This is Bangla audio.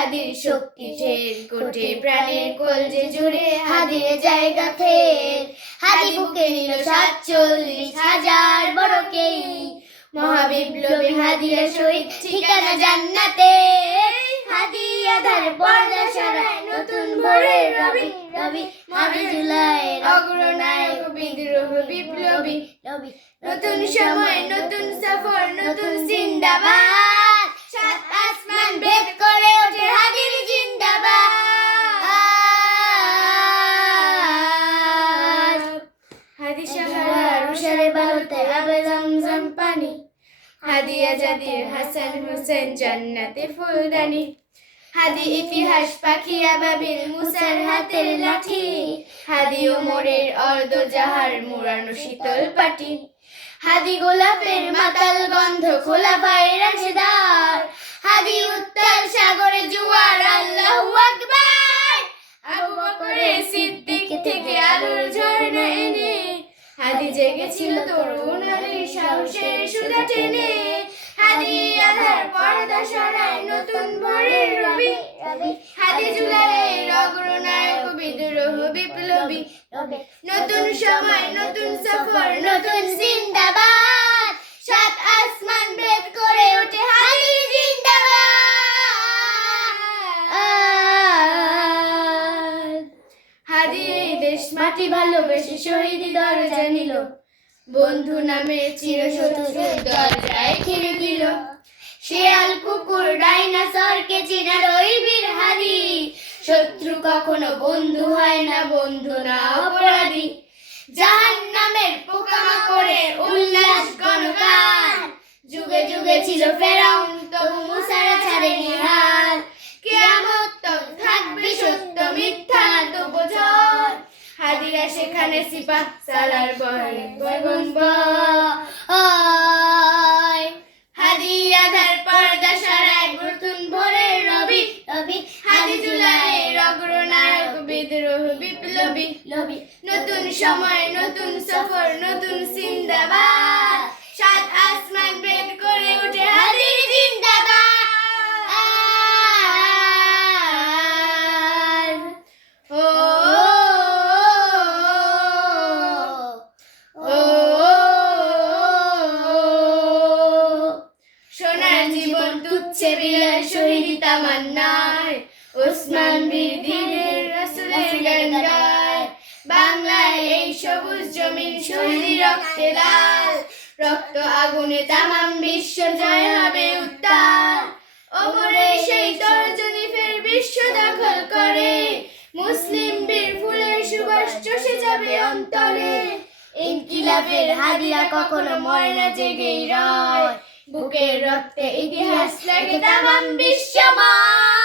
হাদির শক্তি ঢের কোটে প্রাণের কলজে জুড়ে হাদির জায়গা ফের হাদি বুকে নিল ৪৭,০০০ বড়কেই মহাবিপ্লবী হাদিয়া শহীদ ঠিকানা জান্নাতে হাদি আধার পর্দা সরায় নতুন ভোরের রবি রবি হাদি জুলাইয়ের অগ্রনায়ক বিদ্রোহ বিপ্লবী নতুন সময় নতুন সফর নতুন জিন্দাবাদ সাত আসমান ভেদ করে ওঠে হাদির জিন্দাবাদ হাদি সাহারার উশারে বালুতে আবে জমজম পানি হাদি আজাদির হাসান হোসেন জান্নাতে ফুলদানি হাদি ইতিহাস পাখি আবাবিল মুসার হাতের লাঠি হাদি ওমরের অর্ধজাহার মোড়ানো শীতল পাটি হাদি গোলাপের মাতাল গন্ধ খোলাফায়ে রাশেদার হাদি উত্তাল সাগরে জোয়ার আল্লাহু আকবার আবু বকরের সিদ্দিক থেকে আলোর ঝর্ণা এনে হাদি জেগেছিল তরুণ আলীর সাহসের সুধা টেনে হাদি আধার পর্দা সরায় নতুন ভোরের রবি হাদি জুলাইয়ের অগ্রনায়ক বিদ্রোহ বিপ্লবী নতুন সময় নতুন সফর নতুন জিন্দাবাদ সাত আসমান ভেদ করে ওঠে হাদি জিন্দাবাদ হাদি এই দেশ মাটি ভালোবেসে শহীদ দরজা নিল বন্ধু নামে চিরশত্রুর দরজায় খিড়ি দিল শেয়াল কুকুর ডাইনোসরকে চিনার ওই বীর হাদি শত্রু কখনো বন্ধু হয় না বন্ধু না অপরাধী জাহান্নামের পোকামাকড়ে উল্লাস গণগান যুগে যুগে ছিল ফেরাউন তবু মুসারা ছাড়েনি হাল কিয়ামত তক থাকবে সত্য মিথ্যা তবু ঝড় হাদিরা সেখানে সিপাহ সালার বহরে পয়গম্বর হাদি আধার পর্দা সরায় নতুন ভোরের রবি হাদি জুলাইয়ের অগ্রনায়ক বিদ্রোহ বিপ্লবী নতুন সময় নতুন সফর নতুন জিন্দাবাদ সাত আসমান ভেদ করে ওঠে হাদির জিন্দাবাদ ও সোনার জীবন তুচ্ছে বিলার শহীদি তামান্নায় ওসমান বীর ধীরের রাসূলের গান গায় বাংলায় এই সবুজ জমিন শহীদি রক্তে লাল রক্ত আগুনে তামাম বিশ্ব জয় হবে উত্তাল ওমরের সেই তর্জনী ফের বিশ্ব দখল করে মুসলিম বীর ফুলের সুবাস চষে যাবে অন্তরে ইনকিলাবের হাদিরা কখনো মরে না জেগেই রয় বুকের রক্তে ইতিহাস লেখে তামাম বিশ্বময়।